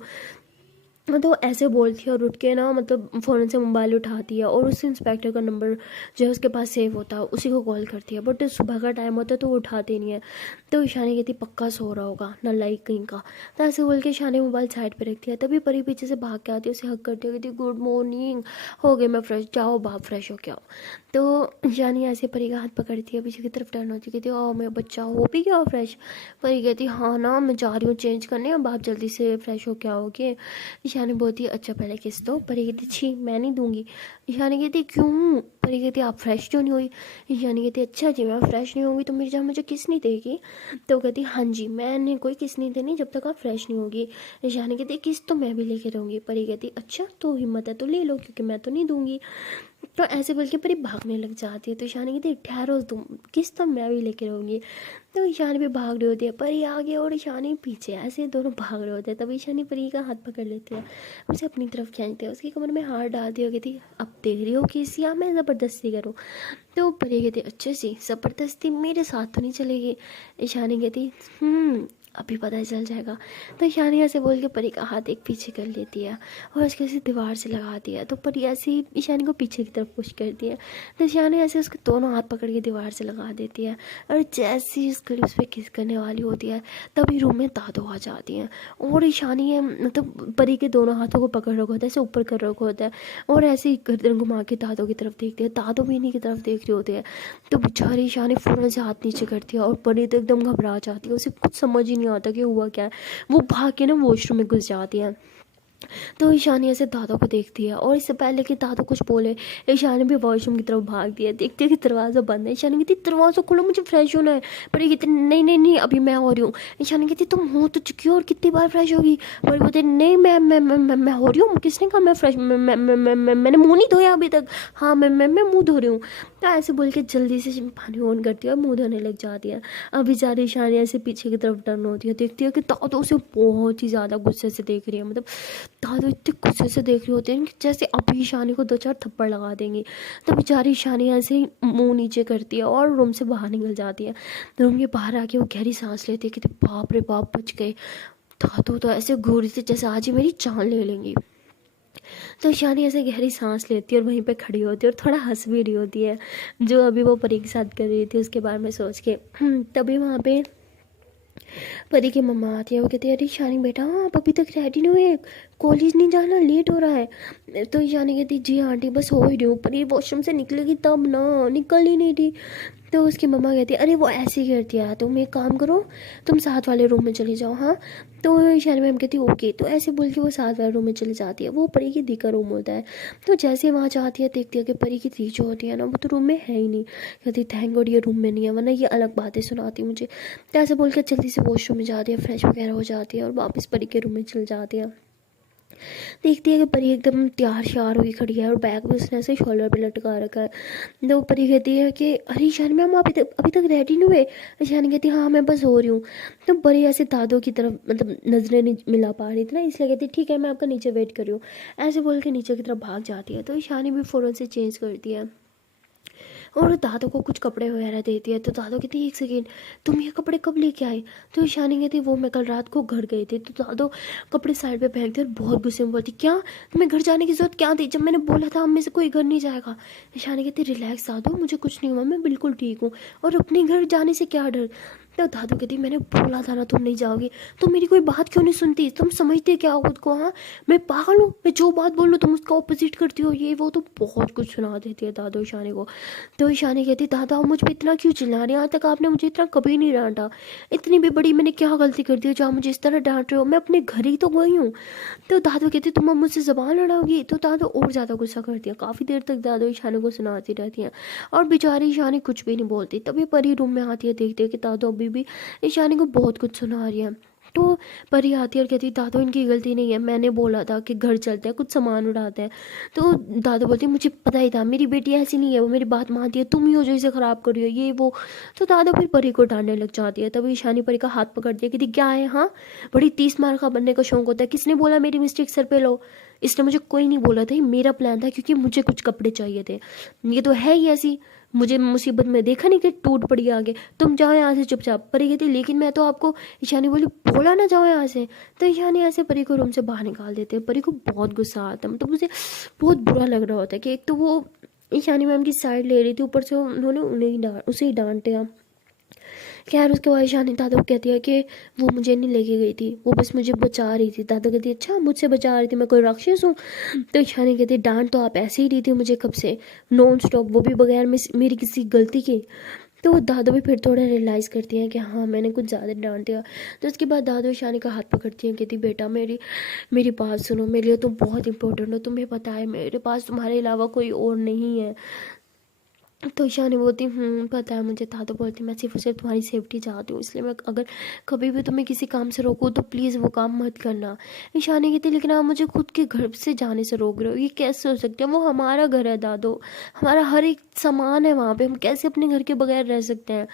तो ऐसे बोलती है और उठ के ना मतलब फ़ौरन से मोबाइल उठाती है, और उस इंस्पेक्टर का नंबर जो है उसके पास सेव होता है, उसी को कॉल करती है। बट सुबह का टाइम होता है तो वो उठाते नहीं है। तो ईशानी कहती पक्का सो रहा होगा ना लाइक कहीं का। तो ऐसे बोल के ईशानी मोबाइल साइड पे रखती है। तभी परी पीछे से भाग के आती है, उसे हक करती है, कहती गुड मॉर्निंग, हो गई मैं फ्रेश, जाओ बाप फ्रेश हो के आओ। तो ईशानी ऐसे परी का हाथ पकड़ती है, पीछे की तरफ टर्न होती है, कहती ओ मेरा बच्चा हो भी गया फ्रेश। परी कहती हाँ ना मैं जा रही हूँ चेंज करने, अब आप जल्दी से फ्रेश हो के आओगे। ईशानी बोलती है अच्छा पहले किस दो। परी कहती छी मैं नहीं दूंगी। ईशानी कहती क्यों। परी कहती आप फ्रेश क्यों नहीं हुई। ईशानी कहती अच्छा जी मैं फ्रेश नहीं होंगी तो मेरी जान मुझे किस नहीं देगी। तो कहती हाँ जी मैंने कोई किस नहीं देनी जब तक आप फ्रेश नहीं होगी। ईशानी कहती किस तो मैं भी लेके रहूँगी। परी कहती अच्छा तो हिम्मत है तो ले लो, क्योंकि मैं तो नहीं दूंगी। तो ऐसे बोल के परी भागने लग जाती है। तो ईशानी कहती ठहरो तुम, किस तो मैं भी लेके रहूँगी। तो ईशानी भी भाग रही होती है, परी आगे और ईशानी पीछे, ऐसे दोनों भाग रहे होते हैं। तब ईशानी परी का हाथ पकड़ लेती है, उसे अपनी तरफ खींचते हैं, उसकी कमर में हाथ डालती हो, कहती अब देख रही हो किस या मैं ज़बरदस्ती करूँ। तो परी कहती अच्छे सी ज़बरदस्ती मेरे साथ तो नहीं चलेगी। ईशानी कहती अभी पता चल जाएगा। तो ईशानी ऐसे बोल के परी का हाथ एक पीछे कर लेती है, और उसके ऐसे दीवार से लगाती है। तो परी ऐसे ही ईशानी को पीछे की तरफ पुश करती है। तो ईशानी ऐसे उसके दोनों हाथ पकड़ के दीवार से लगा देती है, और जैसे ही उसके उस पर किस करने वाली होती है तभी रूम में दादू आ जाती हैं। और ईशानी है मतलब परी के दोनों हाथों को पकड़ रखा होता है, ऐसे ऊपर कर रखा होता है, और ऐसे ही गर्दन घुमा के दादू की तरफ देखती है। दादू भी इन्हीं की तरफ देख रहे होते हैं। तो बेचारी ईशानी फ़ौरन से हाथ नीचे करती है, और परी तो एकदम घबरा जाती है, उसे कुछ समझ ही नहीं आता कि हुआ क्या है। वो भाग के ना वॉशरूम में घुस जाती है। तो ईशानी ऐसे दादू को देखती है, और इससे पहले कि दादू कुछ बोले ईशानी भी वॉशरूम की तरफ भाग दिया। देखती है कि दरवाज़ा बंद है। ईशानी कहती दरवाज़ा खोलो मुझे फ्रेश होना है। पर ये कहती नहीं नहीं नहीं अभी मैं हो रही हूँ। ईशानी कहती तुम हो तो चुकी हो और कितनी बार फ्रेश होगी। पर बोलते नहीं मैं हो रही हूँ, किसने कहा मैं फ्रेश, मैंने मुँह नहीं धोया अभी तक। हाँ मैं मुँह धो रही हूँ। तो ऐसे बोल के जल्दी से पानी ऑन करती है और मुँह धोने लग जाती है। अब बेचारी ईशानी ऐसे पीछे की तरफ टर्न होती है, देखती है कि दादू उसे बहुत ही ज़्यादा गुस्से से देख रही है। मतलब दादू इतने गुस्से से देख रहे होते हैं कि जैसे अभी ईशानी को 2-4 थप्पड़ लगा देंगे। तो बेचारी ईशानी ऐसे ही मुंह नीचे करती है और रूम से बाहर निकल जाती है। रूम के बाहर आके वो गहरी सांस लेती है कि बाप रे बाप बच गए। दादू तो ऐसे घूर से जैसे आज ही मेरी जान ले लेंगी। तो ईशानी ऐसे गहरी सांस लेती है और वहीं पे खड़ी होती है और थोड़ा हंस भी रही होती है, जो अभी वो परी के साथ कर रही थी उसके बारे में सोच के। तभी वहाँ पे परी की मम्मा आती है, वो कहती है अरे ईशानी बेटा आप अभी तक रेडी नहीं हुए, कॉलेज नहीं जाना, लेट हो रहा है। तो ईशानी कहती जी आंटी बस हो ही रही हूँ। परी वॉशरूम से निकलेगी तब ना, निकल ही नहीं रही। तो उसकी मम्मा कहती है अरे वो ऐसे ही करती है, तुम एक काम करो, तुम साथ वाले रूम में चली जाओ। हाँ, तो ईशानी मैम कहती है ओके। तो ऐसे बोल के वो साथ वाले रूम में चली जाती है। वो परी की दी का रूम होता है। तो जैसे वहाँ जाती है देखती है कि परी की दी जो होती है ना वो तो रूम में है ही नहीं। कहती थैंक गॉड ये रूम में नहीं है, वरना ये अलग बातें सुनाती मुझे। तो ऐसे बोल कर जल्दी से वॉशरूम में जाती है, फ्रेश वगैरह हो जाती है और वापस परी के रूम में चल जाती है। देखती है कि परी एकदम तैयार श्यार हुई खड़ी है और बैग भी उसने ऐसे शोल्डर पे लटका रखा है। तो परी कहती है कि अरे ईशानी मैम अभी तक रेडी नहीं हुए। ईशानी कहती है हाँ मैं बस हो रही हूँ। तो परी ऐसे दादों की तरफ मतलब नजरें नहीं मिला पा रही थी ना, इसलिए कहती ठीक है मैं आपका नीचे वेट कर रही हूँ। ऐसे बोल के नीचे की तरफ भाग जाती है। तो ईशानी भी फ़ौरन से चेंज करती है और दादू को कुछ कपड़े वगैरह देती है। तो दादू कहती है एक सेकेंड, तुम ये कपड़े कब लेके आई? तो ईशानी कहती वो मैं कल रात को घर गई थी। तो दादू कपड़े साइड पे फेंकते और बहुत गुस्से में बोलती क्या तुम्हें घर जाने की जरूरत क्या थी, जब मैंने बोला था हम में से कोई घर नहीं जाएगा। ईशानी कहती रिलैक्स दादू, मुझे कुछ नहीं हुआ, मैं बिल्कुल ठीक हूँ और अपने घर जाने से क्या डर। तो दादू कहती मैंने बोला था ना तुम नहीं जाओगी, तुम मेरी कोई बात क्यों नहीं सुनती, तुम समझते क्या हो खुद को? हाँ, मैं पागल हूँ, मैं जो बात बोल लूँ तुम उसका ऑपोजिट करती हो, ये वो। तो बहुत कुछ सुना देती है दादू ईशानी को। तो ईशानी कहती दादा आप मुझ पर इतना क्यों चिल्ला रहे हैं, आज तक आपने मुझे इतना कभी नहीं डांटा, इतनी भी बड़ी मैंने क्या गलती कर दी है जो आप मुझे इस तरह डांट रहे हो, मैं अपने घर ही तो गई हूँ। तो दादू कहती तुम अब मुझसे ज़बान लड़ाओगी। तो दादू और ज़्यादा गुस्सा करती है, काफ़ी देर तक दादू ईशानी को सुनाती रहती हैं और बेचारी ईशानी कुछ भी नहीं बोलती। तभी परी रूम में आती है, देखती है कि दादू अभी भी ईशानी को बहुत कुछ सुना रही है। तो परी आती है और कहती दादू इनकी गलती नहीं है, मैंने बोला था कि घर चलते हैं कुछ सामान उड़ाते हैं। तो दादू बोलती मुझे पता ही था, मेरी बेटी ऐसी नहीं है, वो मेरी बात मानती है, तुम ही हो जो इसे ख़राब कर रही हो ये वो। तो दादू फिर परी को डांटने लग जाती है। तभी ईशानी परी का हाथ पकड़ दिया, कहती क्या है, हाँ बड़ी 30 मार का बनने का शौक होता है, किसने बोला मेरी मिस्टेक सर पे लो? इसने मुझे कोई नहीं बोला था, ये मेरा प्लान था क्योंकि मुझे कुछ कपड़े चाहिए थे, ये तो है ही ऐसी, मुझे मुसीबत में देखा नहीं कि टूट पड़ी आगे, तुम जाओ यहाँ से चुपचाप। परी कहती लेकिन मैं तो आपको, ईशानी बोली बोला ना जाओ यहाँ से। तो ईशानी ऐसे परी को रूम से बाहर निकाल देते हैं। परी को बहुत गुस्सा आता है, मतलब मुझे बहुत बुरा लग रहा होता है कि एक तो वो ईशानी मैम की साइड ले रही थी, ऊपर से उन्होंने उसे ही डांटा। खैर उसके बाद ईशानी दादा को कहती है कि वो मुझे नहीं लेके गई थी, वो बस मुझे बचा रही थी। दादा कहती है अच्छा मुझसे बचा रही थी, मैं कोई राक्षस हूँ? तो ईशानी कहती है डांट तो आप ऐसे ही रही थी मुझे कब से, नॉन स्टॉप, वो भी बगैर मेरी किसी गलती के। तो दादू भी फिर थोड़ा रियलाइज़ करती हैं कि हाँ मैंने कुछ ज़्यादा डांट दिया। तो उसके बाद दादू ईशानी का हाथ पकड़ती हैं, कहती बेटा मेरी मेरी बात सुनो, मेरे लिए तुम बहुत इंपॉर्टेंट हो, तुम्हें पता है मेरे पास तुम्हारे अलावा कोई और नहीं है। तो ईशानी बोलती पता है मुझे। दादू बोलती मैं सिर्फ और सिर्फ तुम्हारी सेफ्टी चाहती हूँ, इसलिए मैं अगर कभी भी तुम्हें किसी काम से रोकूँ तो प्लीज़ वो काम मत करना। ईशानी कहती लेकिन आप मुझे खुद के घर से जाने से रोक रहे हो, ये कैसे हो सकता है? वो हमारा घर है दादू, हमारा हर एक सामान है वहाँ पे, हम कैसे अपने घर के बगैर रह सकते हैं?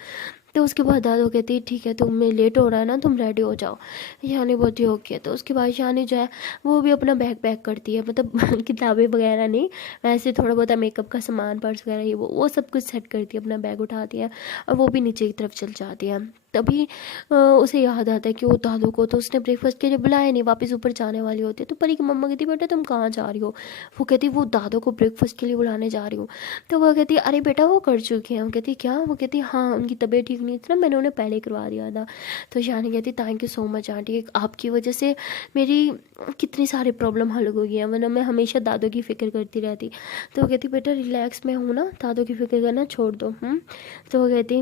तो उसके बाद दादू कहती है ठीक है तुम्हें लेट हो रहा है ना, तुम रेडी हो जाओ। ईशानी बोलती है ओके। तो उसके बाद ईशानी जो है वो भी अपना बैग पैक करती है, मतलब किताबें वगैरह नहीं, वैसे थोड़ा बहुत मेकअप का सामान, पर्स वगैरह ये वो सब कुछ सेट करती है, अपना बैग उठाती है और वो भी नीचे की तरफ चल जाती है। तभी उसे याद आता है कि वो दादू को तो उसने ब्रेकफास्ट के लिए बुलाया नहीं, वापस ऊपर जाने वाली होती है। तो परी की मम्मा कहती बेटा तुम कहाँ जा रही हो? वो कहती वो दादू को ब्रेकफास्ट के लिए बुलाने जा रही हूँ। तो वह कहती अरे बेटा वो कर चुके हैं। वो कहती क्या? वो कहती हाँ उनकी तबीयत ठीक नहीं थी ना, मैंने उन्हें पहले करवा दिया था। तो शानी कहती thank you so much aunty, आपकी वजह से मेरी कितनी सारी प्रॉब्लम हल हो गई है, वरना मैं हमेशा दादू की फ़िक्र करती रहती। तो वो कहती बेटा रिलैक्स, मैं हूँ ना, दादू की फ़िक्र करना छोड़ दो। तो वो कहती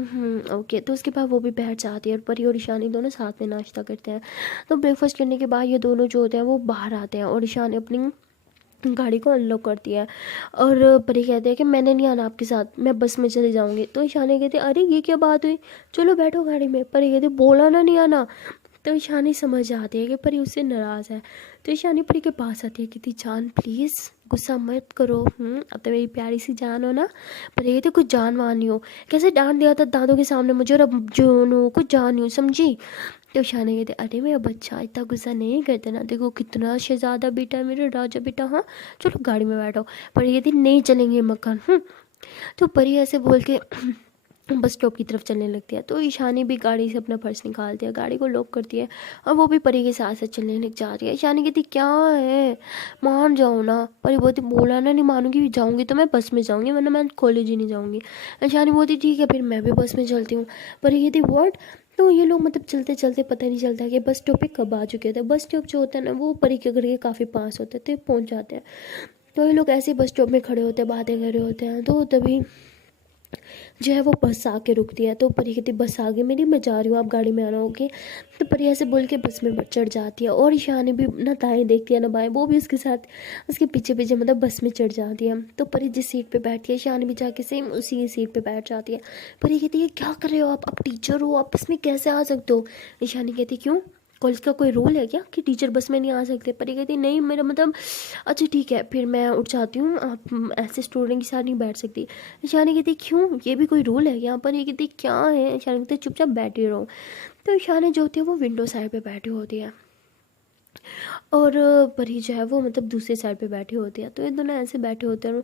ओके। तो उसके बाद वो भी बैठ जाती है और परी और ईशानी दोनों साथ में नाश्ता करते हैं। तो ब्रेकफास्ट करने के बाद ये दोनों जो होते हैं वो बाहर आते हैं और ईशानी अपनी गाड़ी को अनलॉक करती है और परी कहती है कि मैंने नहीं आना आपके साथ, मैं बस में चली जाऊंगी। तो ईशानी कहती है अरे ये क्या बात हुई, चलो बैठो गाड़ी में। परी कहती बोला ना नहीं आना। तो ईशानी समझ जाती है कि परी उससे नाराज़ है। तो ईशानी परी के पास आती है, कहती जान प्लीज़ गुस्सा मत करो, अब तो मेरी प्यारी सी जान हो ना। पर ये तो कुछ जान वान नहीं हो, कैसे डांट दिया था दादू के सामने मुझे, और अब जान हो कुछ जान नहीं हो समझी। तो ईशानी कहते अरे मेरा बच्चा इतना गुस्सा नहीं करते ना, देखो कितना शहजादा बेटा है मेरा, राजा बेटा। हाँ चलो गाड़ी में बैठो। पर ये कहती नहीं चलेंगे मकान। तो परी ऐसे बोल के बस स्टॉप की तरफ चलने लगती है। तो ईशानी भी गाड़ी से अपना पर्स निकालती है, गाड़ी को लॉक करती है और वो भी परी के साथ साथ चलने लग जा रही है। ईशानी कहती क्या है, मान जाओ ना। परी बोलती बोला ना नहीं मानूंगी, जाऊंगी तो मैं बस में जाऊंगी वरना मैं कॉलेज ही नहीं जाऊंगी। ईशानी बोलती ठीक है फिर मैं भी बस में चलती हूँ। परी कहती व्हाट। तो ये लोग मतलब चलते चलते पता नहीं चलता कि बस स्टॉप पे कब आ चुके थे। बस स्टॉप जो होता है ना वो परी के घर के काफ़ी पास होते थे, पहुँच जाते हैं। तो ये लोग ऐसे ही बस स्टॉप में खड़े होते हैं, बातें कर रहे होते हैं। तो तभी जो है वो बस आके रुकती है। तो परी कहती बस आ गई मेरी, मैं जा रही हूँ, आप गाड़ी में आना होगी। तो परी ऐसे बोल के बस में चढ़ जाती है और ईशानी भी ना दाएं देखती है ना बाएं, वो भी उसके साथ उसके पीछे पीछे मतलब बस में चढ़ जाती है। तो परी जिस सीट पे बैठती है ईशानी भी जाके सेम उसी सीट पे बैठ जाती है। परी कहती है क्या कर रहे हो आप टीचर हो, आप बस में कैसे आ सकते हो। ईशानी कहती क्यों, कॉलेज का कोई रूल है क्या कि टीचर बस में नहीं आ सकते। पर ये कहती नहीं मेरा मतलब, अच्छा ठीक है फिर मैं उठ जाती हूँ, आप ऐसे स्टूडेंट के साथ नहीं बैठ सकती। ईशानी कहती क्यों, ये भी कोई रूल है यहाँ पर। ये कहती क्या है। ईशानी कहती चुपचाप बैठी रहो। तो ईशानी जो होती है वो विंडो साइड पे बैठी होती है और परी जो है वो मतलब दूसरे साइड पे बैठी होती है। तो ये दोनों ऐसे बैठे होते हैं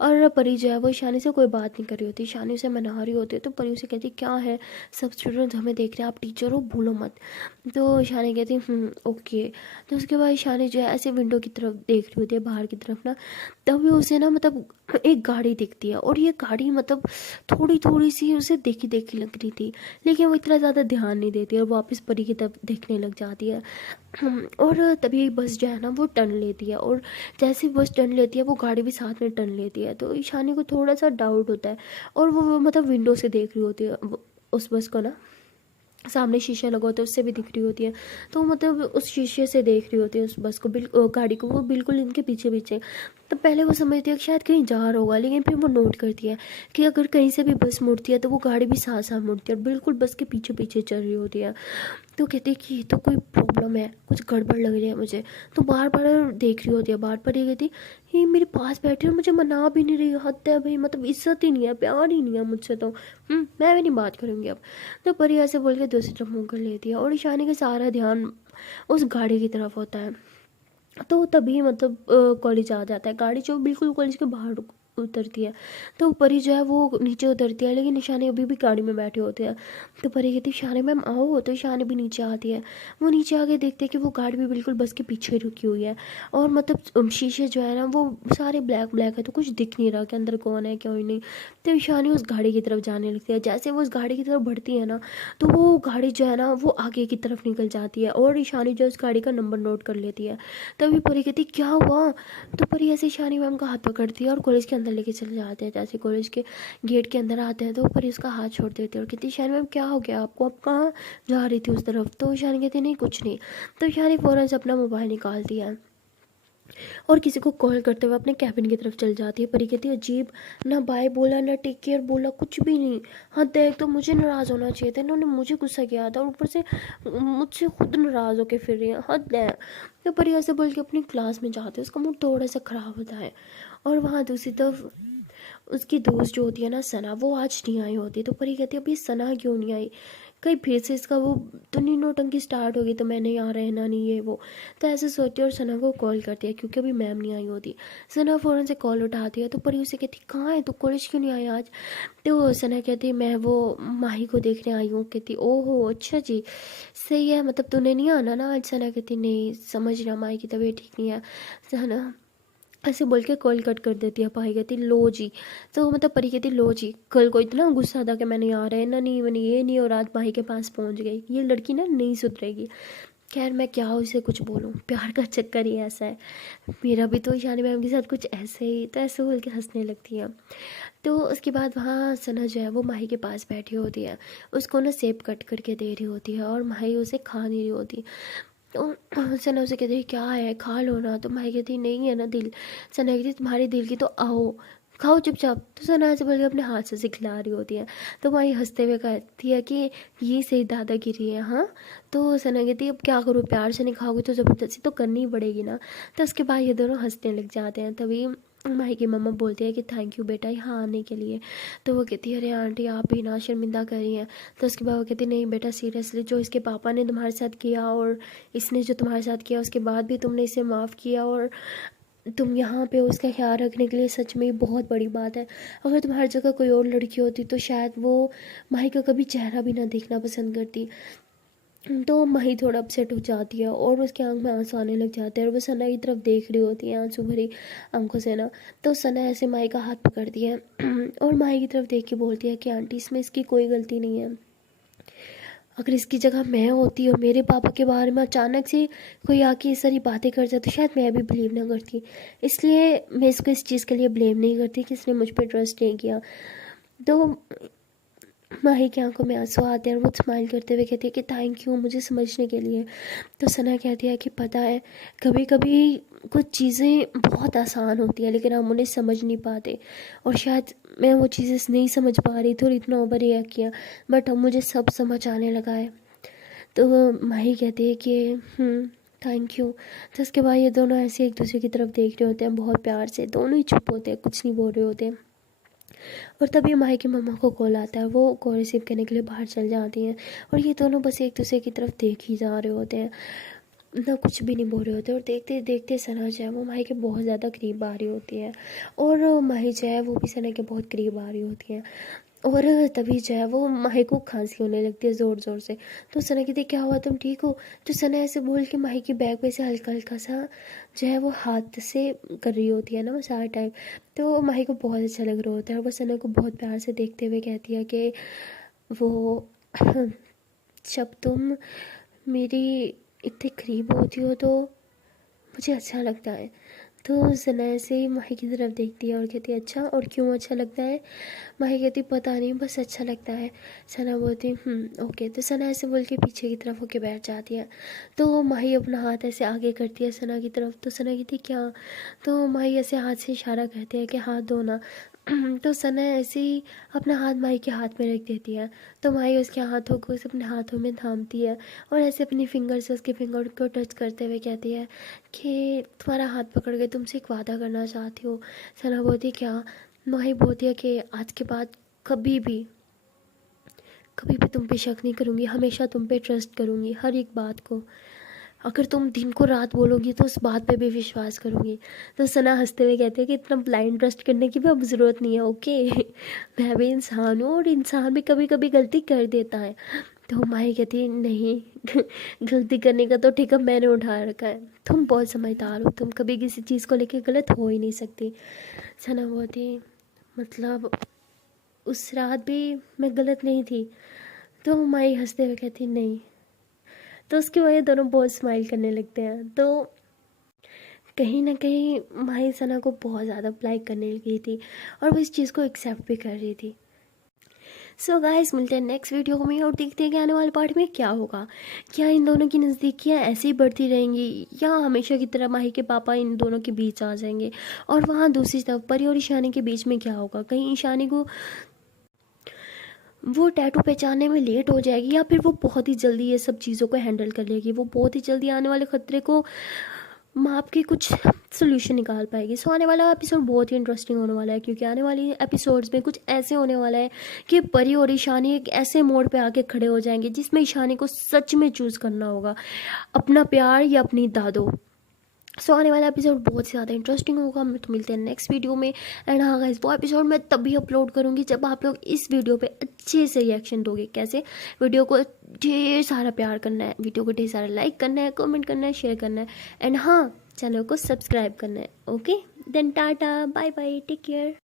और परी जो है वो ईशानी से कोई बात नहीं कर रही होती, ईशानी उसे मना रही होती है। तो परी उसे कहती क्या है, सब स्टूडेंट हमें देख रहे हैं, आप टीचर हो भूलो मत। तो ईशानी कहती ओके। तो उसके बाद ईशानी जो है ऐसे विंडो की तरफ देख रही होती है, बाहर की तरफ ना। तभी उसे ना मतलब एक गाड़ी दिखती है और ये गाड़ी मतलब थोड़ी थोड़ी सी उसे देखी देखी लग रही थी, लेकिन वो इतना ज़्यादा ध्यान नहीं देती और वापस परी की तरफ देखने लग जाती है। और तभी बस जो है ना वो टर्न लेती है और जैसे ही बस टर्न लेती है वो गाड़ी भी साथ में टर्न लेती है। तो ईशानी को थोड़ा सा डाउट होता है और वो मतलब विंडो से देख रही होती है उस बस को ना, सामने शीशा लगा होता है उससे भी दिख रही होती है। तो मतलब उस शीशे से देख रही होती है उस बस को, बिल्कुल गाड़ी को, वो बिल्कुल इनके पीछे पीछे। तो पहले वो समझती है कि शायद कहीं जा रहा होगा, लेकिन फिर वो नोट करती है कि अगर कहीं से भी बस मुड़ती है तो वो गाड़ी भी साथ साथ मुड़ती है और बिल्कुल बस के पीछे पीछे चल रही होती है। तो कहती है कि ये तो कोई प्रॉब्लम है, कुछ गड़बड़ लग रही है मुझे। तो बार बार देख रही होती है, बार बार ये कहती ये मेरे पास बैठी है, मुझे मना भी नहीं रही, हद है भाई, मतलब इज्जत ही नहीं है, प्यार ही नहीं है मुझसे। तो मैं भी नहीं बात करूँगी अब। तो परी ऐसे बोल के दूसरी तरफ मुँह कर लेती है और ईशानी का सारा ध्यान उस गाड़ी की तरफ होता है। तो तभी मतलब कॉलेज आ जाता है, गाड़ी जो बिल्कुल कॉलेज के बाहर उतरती है। तो परी जो है वो नीचे उतरती है, लेकिन ईशानी अभी भी गाड़ी में बैठे होते हैं। तो परी कहती ईशानी मैम आओ। तो ईशानी भी नीचे आती है। वो नीचे आके देखते हैं कि वो गाड़ी भी बिल्कुल बस के पीछे रुकी हुई है और मतलब शीशे जो है ना वो सारे ब्लैक ब्लैक है, तो कुछ दिख नहीं रहा कि अंदर कौन है क्या नहीं। तो ईशानी उस गाड़ी की तरफ जाने लगती है। जैसे वो उस गाड़ी की तरफ बढ़ती है ना, तो वो गाड़ी जो है ना वो आगे की तरफ निकल जाती है और ईशानी जो उस गाड़ी का नंबर नोट कर लेती है। तभी परी कहती क्या हुआ। तो परी ऐसे ईशानी मैम का हाथ पकड़ती है और कॉलेज के अंदर लेके चले जाते हैं। जैसे कॉलेज के गेट के अंदर आते हैं तो परी उसका हाथ छोड़ देती है और कहती ईशानी मैम क्या हो गया आपको, आप कहाँ जा रही थी उस तरफ। तो ईशानी कहती नहीं कुछ नहीं। तो ईशानी फ़ौरन से अपना मोबाइल निकालती है और किसी को कॉल करते हुए अपने कैबिन की तरफ चल जाती है। परी कहती है अजीब, ना बाय बोला ना टेक केयर बोला, कुछ भी नहीं। हाँ देख, तो मुझे नाराज़ होना चाहिए था, इन्होंने मुझे गुस्सा किया था और ऊपर से मुझसे खुद नाराज़ होकर फिर रही है, हद है। तो परी ऐसे बोल के अपनी क्लास में जाती है, उसका मूड थोड़ा सा ख़राब होता है। और वहाँ दूसरी तरफ उसकी दोस्त जो होती है ना सना, वो आज नहीं आई होती। तो परी कहती है अभी सना क्यों नहीं आई, कहीं फिर से इसका वो तो नहीं नौटंकी स्टार्ट होगी, तो मैंने यहाँ रहना नहीं है वो। तो ऐसे सोचती है और सना को कॉल करती है क्योंकि अभी मैम नहीं आई होती। सना फ़ौरन से कॉल उठाती है। तो परी उसे कहती कहाँ है तू, कॉलेज क्यों नहीं आई आज। तो सना कहती है मैं वो माही को देखने आई हूँ। कहती ओहो अच्छा जी, सही है, मतलब तूने नहीं आना ना आज। सना कहती नहीं, समझ रहा माही की तबीयत ठीक नहीं है। सना ऐसे बोल के कॉल कट कर देती है। पाई कहती लो जी। तो मतलब परी कहती लो जी, कल को इतना गुस्सा था कि मैंने यहाँ रहना नहीं, मैंने ये नहीं, और आज माही के पास पहुँच गई, ये लड़की ना नहीं सुधरेगी। खैर मैं क्या उसे कुछ बोलूँ, प्यार का चक्कर ही ऐसा है। मेरा भी तो ईशानी मैम के साथ कुछ ऐसे ही, तो ऐसे बोल के हंसने लगती है। तो उसके बाद वहाँ सना जो है वो माही के पास बैठी होती है, उसको ना सेब कट करके दे रही होती है और माही उसे खा नहीं रही होती। तो सना उसे कहती है क्या है खा लो ना। तो माही कहती नहीं है ना दिल। सना कहती तुम्हारे दिल की तो आओ खाओ चुपचाप। तो सना ऐसे बोल के अपने हाथ से खिला रही होती है। तो माही हंसते हुए कहती है कि ये सही दादागिरी है। हाँ। तो सना कहती है अब क्या करूँ, प्यार से नहीं खाओगे तो ज़बरदस्ती तो करनी ही पड़ेगी ना। तो उसके बाद ये दोनों हंसने लग जाते हैं। तभी माही की मम्मा बोलती है कि थैंक यू बेटा यहाँ आने के लिए। तो वो कहती है अरे आंटी आप भी ना शर्मिंदा कर रही हैं। तो उसके बाद वो कहती नहीं बेटा सीरियसली, जो इसके पापा ने तुम्हारे साथ किया और इसने जो तुम्हारे साथ किया उसके बाद भी तुमने इसे माफ़ किया, और तुम यहाँ पे हो उसका ख्याल रखने के लिए सच में बहुत बड़ी बात है। अगर तुम हर जगह कोई और लड़की होती तो शायद वो माही का कभी चेहरा भी ना देखना पसंद करती। तो माही थोड़ा अपसेट हो जाती है और उसकी आंख में आंसू आने लग जाते हैं और वो सना की तरफ देख रही होती है आंसू भरी आंखों से ना। तो सना ऐसे माही का हाथ पकड़ती है और माही की तरफ देख के बोलती है कि आंटी इसमें इसकी कोई गलती नहीं है। अगर इसकी जगह मैं होती और मेरे पापा के बारे में अचानक से कोई आके ये सारी बातें कर जाए तो शायद मैं भी बिलीव ना करती। इसलिए मैं इसको इस चीज़ के लिए ब्लेम नहीं करती कि इसने मुझ पर ट्रस्ट नहीं किया। तो माही की आंखों में आंसू आते हैं और वो स्माइल करते हुए कहती है कि थैंक यू मुझे समझने के लिए। तो सना कहती है कि पता है कभी कभी कुछ चीज़ें बहुत आसान होती हैं लेकिन हम उन्हें समझ नहीं पाते, और शायद मैं वो चीज़ें नहीं समझ पा रही थी और इतना ओवर रिएक्ट किया, बट अब मुझे सब समझ आने लगा है। तो माही कहती है कि थैंक यू। तो उसके बाद ये दोनों ऐसे एक दूसरे की तरफ देख रहे होते हैं बहुत प्यार से, दोनों ही चुप होते हैं कुछ नहीं बोल रहे होते हैं। और तभी माही की मम्मा को कॉल आता है, वो कॉल रिसीव करने के लिए बाहर चल जाती हैं और ये दोनों बस एक दूसरे की तरफ देख ही जा रहे होते हैं, ना कुछ भी नहीं बोल रहे होते। और देखते देखते सना जो है वो माही के बहुत ज़्यादा करीब आ रही होती है और माही जो है वो भी सना के बहुत करीब आ रही होती है। और तभी जो है वो माही को खांसी होने लगती है ज़ोर ज़ोर से। तो सना कहती है क्या हुआ तुम ठीक हो? तो सना ऐसे बोल के माही की बैग पे से हल्का हल्का सा जो है वो हाथ से कर रही होती है ना मसाज टाइप। तो माही को बहुत अच्छा लग रहा होता है और वो सना को बहुत प्यार से देखते हुए कहती है कि वो जब तुम मेरी इतने करीब होती हो तो मुझे अच्छा लगता है। तो सना ऐसे ही माही की तरफ देखती है और कहती है अच्छा और क्यों अच्छा लगता है? माही कहती पता नहीं बस अच्छा लगता है। सना बोलती ओके। तो सना ऐसे बोल के पीछे की तरफ होके बैठ जाती है। तो माही अपना हाथ ऐसे आगे करती है सना की तरफ। तो सना कहती क्या? तो माही ऐसे हाथ से इशारा करती है कि हाथ धोना। तो सना ऐसे ही अपना हाथ माही के हाथ में रख देती है। तो माही उसके हाथों को उसे अपने हाथों में थामती है और ऐसे अपनी फिंगर से उसके फिंगर को टच करते हुए कहती है कि तुम्हारा हाथ पकड़ के तुमसे एक वादा करना चाहती हो। सना बोलती क्या? माही बोलती है कि आज के बाद कभी भी तुम पे शक नहीं करूँगी, हमेशा तुम पे ट्रस्ट करूँगी हर एक बात को। अगर तुम दिन को रात बोलोगी तो उस बात पे भी विश्वास करूँगी। तो सना हंसते हुए कहते हैं कि इतना ब्लाइंड ट्रस्ट करने की भी अब ज़रूरत नहीं है ओके। मैं भी इंसान हूँ और इंसान भी कभी कभी गलती कर देता है। तो माही कहती है नहीं गलती करने का तो ठेका मैंने उठा रखा है, तुम बहुत समझदार हो, तुम कभी किसी चीज़ को लेकर गलत हो ही नहीं सकती। सना बोलती मतलब उस रात भी मैं गलत नहीं थी? तो माही हंसते हुए कहती नहीं। तो उसकी वजह दोनों बहुत स्माइल करने लगते हैं। तो कहीं ना कहीं माही सना को बहुत ज़्यादा लाइक करने लगी थी और वो इस चीज़ को एक्सेप्ट भी कर रही थी। सो गाइस मिलते हैं नेक्स्ट वीडियो में और देखते हैं कि आने वाले पार्ट में क्या होगा। क्या इन दोनों की नज़दीकियाँ ऐसे ही बढ़ती रहेंगी या हमेशा की तरह माही के पापा इन दोनों के बीच आ जाएंगे? और वहाँ दूसरी तरफ परी और ईशानी के बीच में क्या होगा? कहीं ईशानी को वो टैटू पहचानने में लेट हो जाएगी या फिर वो बहुत ही जल्दी ये सब चीज़ों को हैंडल कर लेगी, वो बहुत ही जल्दी आने वाले खतरे को माप के कुछ सोल्यूशन निकाल पाएगी। सो आने वाला एपिसोड बहुत ही इंटरेस्टिंग होने वाला है क्योंकि आने वाली एपिसोड्स में कुछ ऐसे होने वाला है कि परी और ईशानी एक ऐसे मोड़ पे आके खड़े हो जाएंगे जिसमें ईशानी को सच में चूज़ करना होगा अपना प्यार या अपनी दादो। सो आने वाला एपिसोड बहुत ही ज़्यादा इंटरेस्टिंग होगा। तो मिलते हैं नेक्स्ट वीडियो में। एंड हाँ गाइस वो एपिसोड मैं तभी अपलोड करूँगी जब आप लोग इस वीडियो पे अच्छे से रिएक्शन दोगे। कैसे? वीडियो को ढेर सारा प्यार करना है, वीडियो को ढेर सारा लाइक करना है, कमेंट करना है, शेयर करना है एंड हाँ चैनल को सब्सक्राइब करना है। Okay then tata bye bye take care.